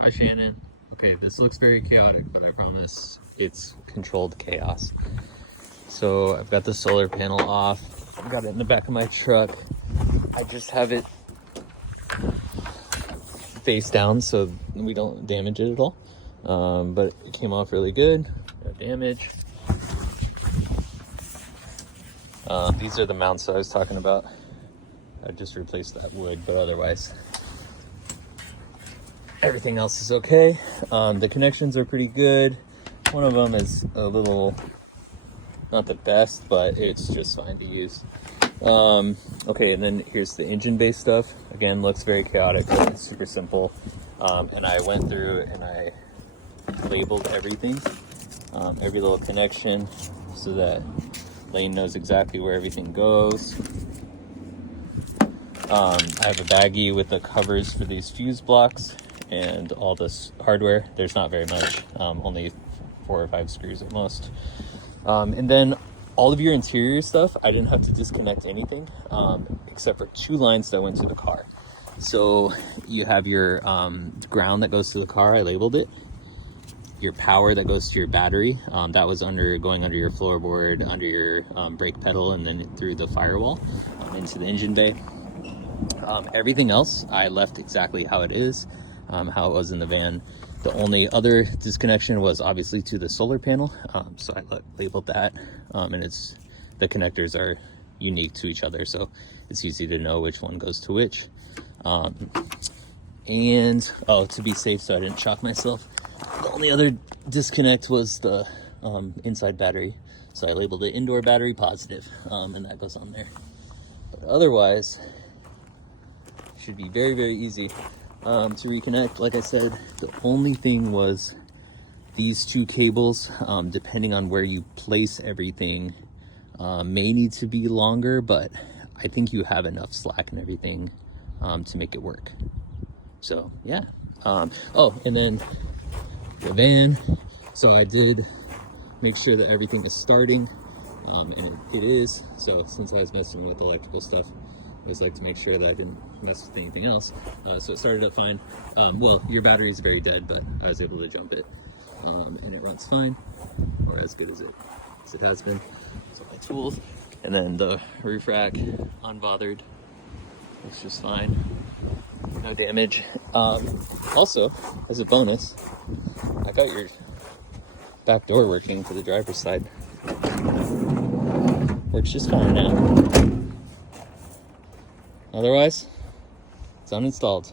Hi Shannon. Okay, this looks very chaotic, but I promise it's controlled chaos. So I've got the solar panel off. I've got it in the back of my truck. I just have it face down so we don't damage it at all. But it came off really good. No damage. These are the mounts I was talking about. I just replaced that wood, but otherwise everything else is okay. The connections are pretty good. One of them is a little, not the best, but it's just fine to use. Okay, and then here's the engine bay stuff. Again, looks very chaotic, but it's super simple. And I went through and I labeled everything, every little connection, so that Lane knows exactly where everything goes. I have a baggie with the covers for these fuse blocks and all this hardware. There's not very much, only 4 or 5 screws at most. And then all of your interior stuff, I didn't have to disconnect anything, except for 2 lines that went to the car. So you have your ground that goes to the car, I labeled it. Your power that goes to your battery, that was going under your floorboard, under your brake pedal, and then through the firewall into the engine bay. Everything else I left exactly how it is, how it was in the van. The only other disconnection was obviously to the solar panel, so I labeled that, and the connectors are unique to each other, so it's easy to know which one goes to which. And to be safe, so I didn't shock myself, the only other disconnect was the inside battery, so I labeled it indoor battery positive, and that goes on there. But otherwise, should be very, very easy to reconnect. Like I said, the only thing was these 2 cables, depending on where you place everything, may need to be longer, but I think you have enough slack and everything to make it work. So yeah. Oh, and then the van, so I did make sure that everything is starting, and it is. So since I was messing with electrical stuff, I always like to make sure that I didn't mess with anything else. So it started up fine. Well, your battery is very dead, but I was able to jump it, and it runs fine, or as good as it has been. So my tools, and then the roof rack, unbothered. It's just fine, no damage. Also, as a bonus, I got your back door working to the driver's side. Works just fine now. Otherwise, it's uninstalled.